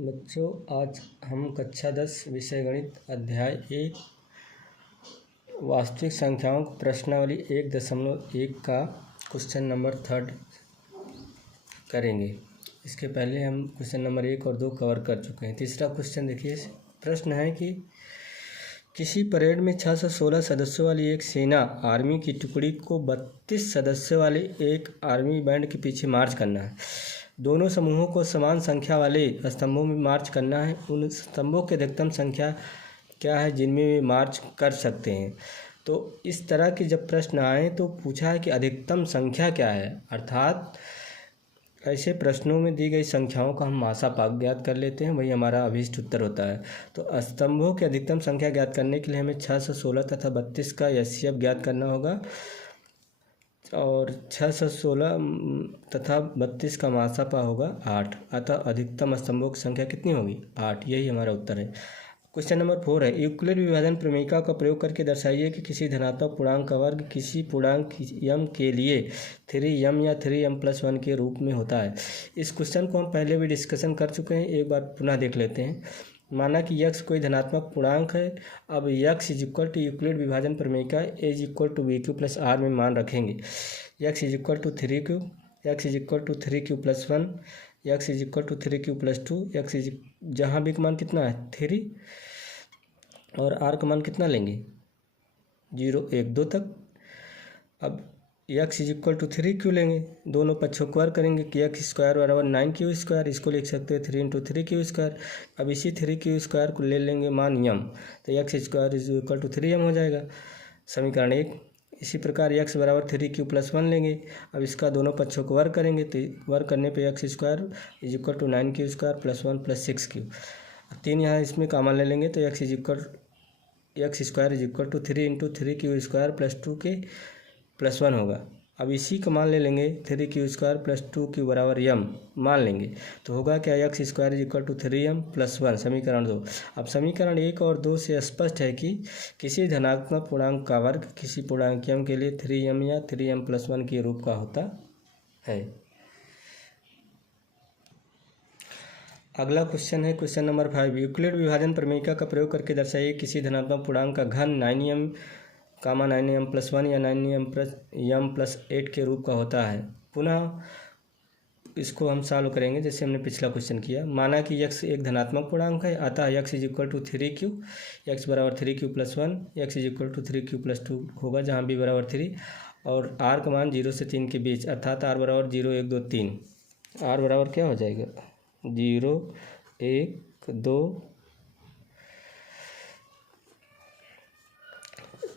बच्चों, आज हम कक्षा 10 विषय गणित अध्याय 1 वास्तविक संख्याओं प्रश्नावली 1.1 का क्वेश्चन नंबर 3 करेंगे। इसके पहले हम क्वेश्चन नंबर 1 और 2 कवर कर चुके हैं। तीसरा क्वेश्चन देखिए, प्रश्न है कि किसी परेड में 616 सदस्यों वाली एक सेना आर्मी की टुकड़ी को 32 सदस्यों वाले एक आर्मी बैंड के पीछे मार्च करना है। दोनों समूहों को समान संख्या वाले स्तंभों में मार्च करना है। उन स्तंभों की अधिकतम संख्या क्या है जिनमें वे मार्च कर सकते हैं। तो इस तरह के जब प्रश्न आए तो पूछा है कि अधिकतम संख्या क्या है, अर्थात ऐसे प्रश्नों में दी गई संख्याओं का हम मासापाक ज्ञात कर लेते हैं, वही हमारा अभीष्ट उत्तर होता है। तो स्तंभों की अधिकतम संख्या ज्ञात करने के लिए हमें 616 तथा 32 का एचसीएफ ज्ञात करना होगा और 616 तथा 32 का मासापा होगा 8। अतः अधिकतम स्तंभों की संख्या कितनी होगी? 8। यही हमारा उत्तर है। क्वेश्चन नंबर 4 है, यूक्लिड विभाजन प्रमेयिका का प्रयोग करके दर्शाइए कि किसी धनात्मक पूर्णांक का वर्ग किसी पूर्णांक m के लिए 3m या 3m+1 के रूप में होता है। इस क्वेश्चन को हम पहले भी डिस्कशन कर चुके हैं, एक बार पुनः देख लेते हैं। माना कि x कोई धनात्मक पूर्णांक है। अब x यूक्लिड विभाजन प्रमेयिका a=bq + r में मान रखेंगे। x = 3q, x = 3q+1, x = 3q+2, x जहाँ भी का मान कितना है 3 और r का मान कितना लेंगे 0, 1, 2 तक। अब x = 3q लेंगे, दोनों पक्षों को वर्ग करेंगे कि x² = 9q², इसको लिख सकते हैं 3 × 3q²। अब इसी 3q² को ले लेंगे मान m, तो x² = 3m हो जाएगा, समीकरण 1। इसी प्रकार x = 3q+1 लेंगे। अब इसका दोनों पक्षों को वर्ग करेंगे, तो वर्ग करने पे x² = 9q² + 1 + 6q। 3 यहाँ इसमें कॉमन ले लेंगे तो x² = 3 × 3q² + 2k+1 होगा। अब इसी का मान ले लेंगे 3q² + 2q = m मान लेंगे, तो होगा क्या x² = 3m+1, समीकरण 2। अब समीकरण 1 और 2 से स्पष्ट है कि किसी धनात्मक पूर्णांक का वर्ग किसी पूर्णांक m के लिए 3m या 3m+1 के रूप का होता है। अगला क्वेश्चन है क्वेश्चन नंबर 5, यूक्लिड विभाजन प्रमेयिका का प्रयोग करके दर्शाइए किसी धनात्मक पूर्णांक का घन 9m, 9m+1 या 9m+8 के रूप का होता है। पुनः इसको हम सॉल्व करेंगे जैसे हमने पिछला क्वेश्चन किया। माना कि x एक धनात्मक पूर्णांक है, अतः x = 3q, x = 3q+1, x = 3q+2 होगा, जहाँ b = 3 और r का मान 0 से 3 के बीच, अर्थात r = 0, 1, 2, 3। r बराबर क्या हो जाएगा 0, 1, 2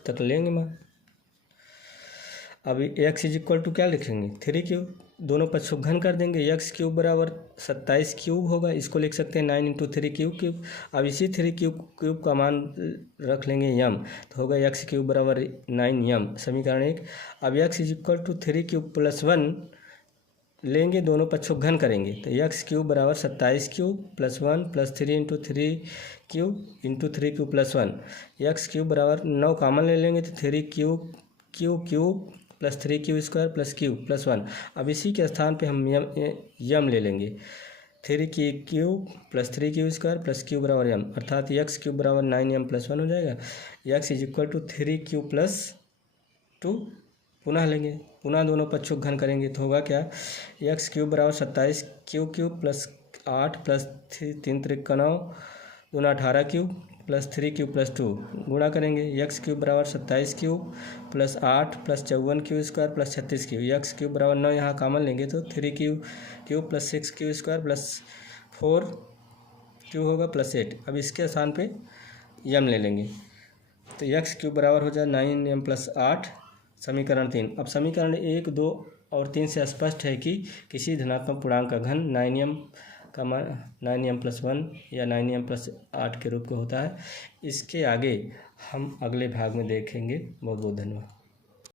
तक लेंगे मान। अभी x = क्या लिखेंगे 3q, दोनों पक्षों घन कर देंगे, x³ = 27³ होगा, इसको लिख सकते हैं 9 × 3q³। अब इसी 3q³ का मान रख लेंगे m, तो होगा x³ = 9m, समीकरण 1। अब x = 3q+1 लेंगे, दोनों पक्षों घन करेंगे, तो x³ = 27³ + 1 + 3 × 3q × 3q+1, x³ = 9 common ले लेंगे, तो 3q³ + 3q² + q+1। अब इसी के स्थान पे हम m ले लेंगे, 3q³ + 3q² + q = m, अर्थात x³ = 9m+1 हो जाएगा। x = 3q+2 पुनः लेंगे, पुनः दोनों पक्षों घन करेंगे, तो होगा क्या x³ = 27q³ + 8 + 3 × 3 = 9, 2 × 18q + 3q+2 गुणा करेंगे, x³ = 27q + 8 + 54q² + 36q, x³ = 9 यहाँ कॉमन लेंगे, तो 3q³ + 6q² + 4q होगा + 8। अब इसके स्थान पे m ले लेंगे, तो x³ बराबर हो जाए 9m+8, समीकरण 3। अब समीकरण 1, 2 और 3 से स्पष्ट है कि किसी धनात्मक पूर्णांक का घन 9m+1 या 9m+8 के रूप का होता है। इसके आगे हम अगले भाग में देखेंगे। बहुत बहुत धन्यवाद।